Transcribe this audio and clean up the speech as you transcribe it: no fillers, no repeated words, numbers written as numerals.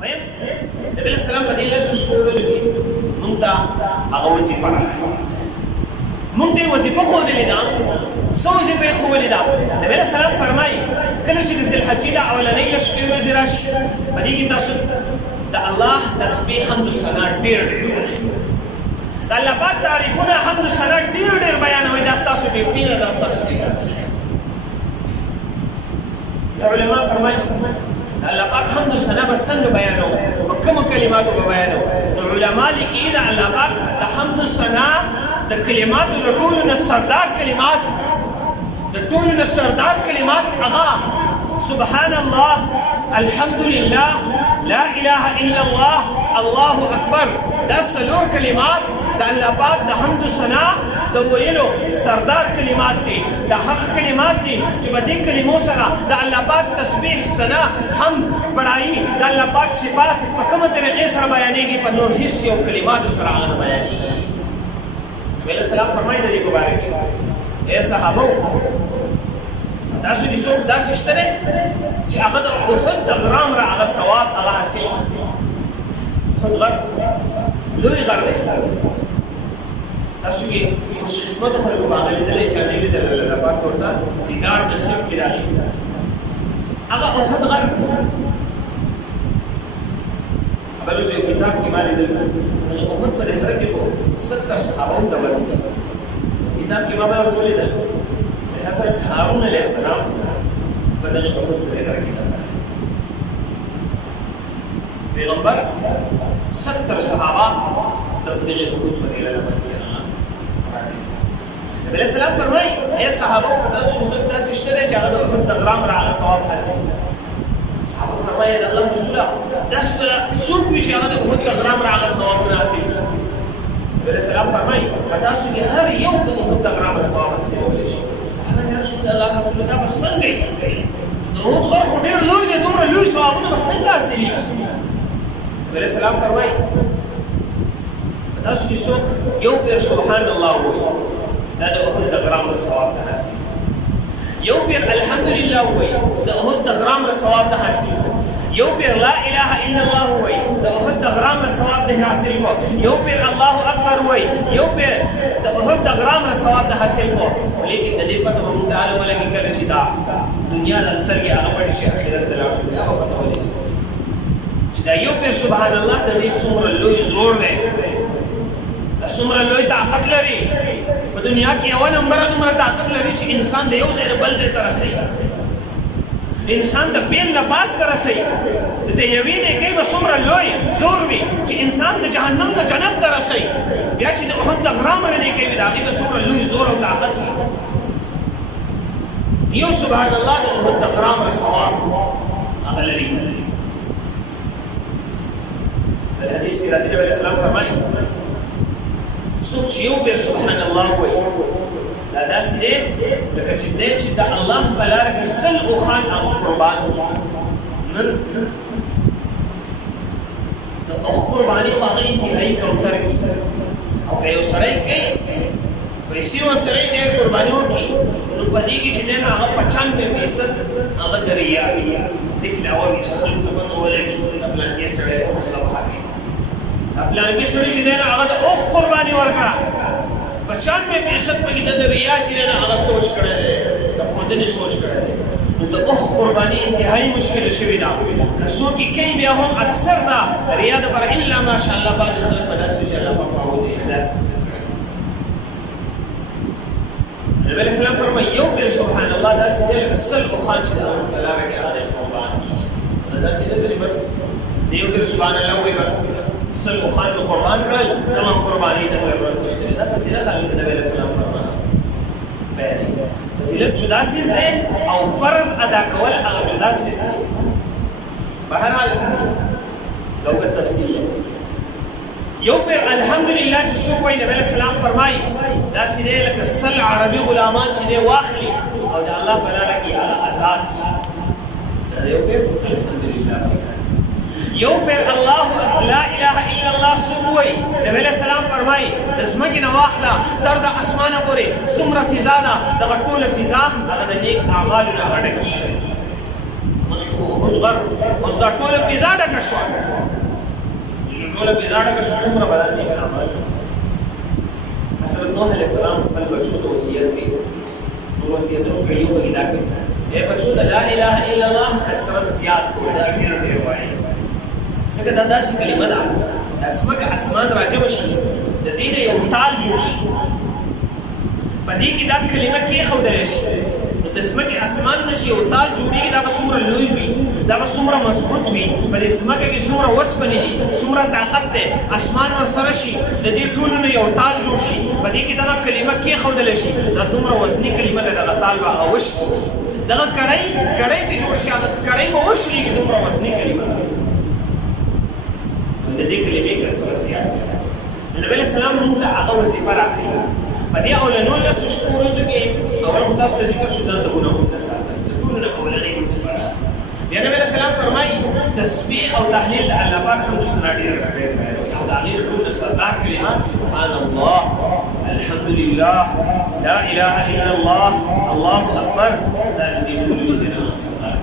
فهم نبی علیہ السلام په دې لسو شپو ورځو کې موږ ته هغه وظیفه راکړه موږ ته وظیفه ښودلې ده څه وظیفه یې ښودلې ده نبی علیہ السلام فرمایي کله چې د ذوالحجې د اولنۍ لس شپې ورځې راشي په دې کې تاسو د الله تسبیح حمد ثنا ډېر د الله پاک تعریفونه حمد ثنا ډېر بیانوي دا ستاسو ډیوټي ده دا ستاسو صفت ده علما فرمایي الله پاک حمد ثنا به څنګه بیانو په کومو کلماتو به بیانو نو علما لیکي د الله پاک د حمد ثنا د کلماتو د ټولو نه سردار کلمات د ټولو نه سردار کلمات هغه سبحان الله الحمد لله لا اله الا الله الله اکبر دا څلور کلمات د الله پاک د حمد ثنا د ویلو سردار کلمات دي دا حق کلمات دي چې په دې کلمو سره د الله پاک تسبیح ثنا حمد بڑائی د الله پاک صفات په کومه طریقې سره بیانېږي په نور هیڅ یو کلماتو سره هغه نه بیانېږي نبی علیہ السلام فرمایي د دې په باره کې اے صحابو تاسو دې څوک داسې شته دی چې هغه د احد د غرام را هغه ثواب هغه حاصل احد غر لوی غر دی تاسو کې خوش قسمته خلکو به هغه لیدلی چې هغې لیدل الله پاک ورته دیدار نصیب کړي راغلی هغه احد غر بل اوس یو کتاب کې ما لیدل احد په دې غره کې خو 70 صحابه هم ډبل دي کتاب کې ما به ولیدل حضرت هارون علیہ السلام په دغه احد په دې غره کې پیغمبر 70 صحابه د دغه احد په دې غره کې نبی علیہ السلام فرمایي اے صحابه په تاسو څوک داسې شته دی چې هغه د احد د غرام را هغه ثواب حاصل صحابه فرمایي د الله رسوله داسې څوک وي چې هغه د احد د غرام را هغه ثوابونه حاصل کړي نبی علیہ السلام فرمایي په تاسو کې هر یو د احد د غرام را ثواب حاصلولی شي صحابه یا رسول الله رسول دا به څنګه د احد غر خو ډېر لوی دی دومره لوی ثوابونه به څنګه حاصلېږي نبی علیہ السلام فرمایي په تاسو کې څوک یو پیر سبحان الله وایي دا د احد د غرام را ثواب ته حاصل یو پیر الحمدلله وایي د احد د غرام را ثواب ته حاصل یو پیر لا اله الا الله وایي د احد د غرام را ثواب ته حاصل کو یو پیر الله اکبر وایي یو پیر د احد د غرام را ثواب ته حاصل کو لیکن د دې پته مونږ ته علم ولګي کله چې دا دنیا د سترګې هغه پټې شي آخرت ته لاړ شو دا به پته ولګي چې دا یو پیر سبحان الله د دې څومره لوی زور دی دا څومره لوی طاقت لري په دنیا کې یو نمبر دومره طاقت لري چې انسان د یو ځای بل ځای ته رسوي انسان د بیل نه باز ته رسوي د یوې نیکۍ به څومره لوی زور وي چې انسان د جهنم نه جنت ته رسوي بیا چې د احد د غرام نه نیکۍ وي د هغې به څومره لوی زور او طاقت وي یو سبحان الله د احد د غرام را ثواب هغه لري الحدیث کې راځي نبی علیه السلام فرمایي څوک چې یو بیا سبحان الله وایي دا داسې دی لکه چې دی چې د الله په لاره کې سل اوښان هغه قربان نن د اوښ قرباني خو هغه انتهایي کوتر کي او که یو سړی کوي پیسې ورسره یې ډېر قرباني وکړي نو په دې کې چې دی نو هغه 95% هغه د ریا وي دکلاوه وي چې خلکو ته پته ولګي د پلانکې سړی اوښ صبح کوي پلانکې سړی چې دی نو هغه د اوښ قرباني ورکړه 95% پکې د ریا چې دی نو هغه سوچ کړی دی د ښودنې سوچ کړی دی نو د اوښ قرباني انتهایي مشکله شوې ده که څوک یې کوي بیا هم اکثر دا ریا دپاره الا ماشاءالله بعضې خلک په داسې چې الله پاک هغوی د اخلاص حاصل کړی نبی علیه السلام فرمایي یو پیر سبحان الله داسې دی لکه سل اوښان چې د الله په لاره کې هغه قربان کړي دا داسې نه ده چې بس د یو پیر سبحان الله وایي بس سل اوښان مې قربان کړل زما قربانۍ ته ضرورت نشته دا فضیلت هغه نبی علیه السلام فرمایي فضیلت جدا څیز دی او فرض ادا کول هغه جدا څیز دی بهرحال لوګه تفصیل یو پیر الحمدلله چې څوک وایي نبی علیه السلام فرمایي داسې دی لکه سل عربي غلامان چې دی واخلي او د الله په لاره کې هغه آزاد کړي دا یو پیر الحمدلله یو پیر الله لا اله الا الله څوک وایي نبی علیه السلام فرمایي د ځمکې نه واخله تر د اسمانه پورې څومره فضا ده دغه ټوله فضا هغه د نیک اعمالو نه ډکېږي مخکې مدغر اوس دا ټوله فضا ډکه شوه ټوله فضا ډکه شوه څومره بدل دی که عمل حضرت نوح علیه السلام خپل بچو ته وصیت کوي نور وصیتونه کړي یو پکې دا کوي اے بچو د لا اله الا الله کثرت زیات کړو دا ډېر ډېر وایي ځکه دا داسې کلمه ده د ځمکه اسمان راجمع شي د دې نه یو ټال جوړ شي په دې کې دا کلمه کېښودلی شي نو د ځمکې اسمان نه چې یو ټال جوړېږي دا به څومره لوی وي دا به څومره مضبوط وي په دې ځمکه کې څومره اوسپنې دي څومره طاقت دی اسمان ورسره شي د دې ټولو نه یو ټال جوړ شي په دې کې دغه کلمه کېښودلی شي دا دومره وزني کلمه ده دغه ټال به هغه وشي دغه کړۍ ته جوړ شي هغه کړۍ به وشلېږي دومره وزني کلمه ده د دې کلمې کثرت زیات دی نبي علیه السلام موږ ته هغه وظیفه راکړې په دې اولنیو شپو ورځو کې اول خو تاسو ته ذکر شو ځان د ګناهونو نه ساتل د ټولو نه اولنۍ وظیفه ده بیا نبي علیه السلام فرمایي تسبیح او تحلیل د الله پاک حمد ثنا ډېر او د هغې ټول سردار کلمات سبحان الله الحمد لله لا اله الا الله الله اکبر دا د دې ټولو چې د سردار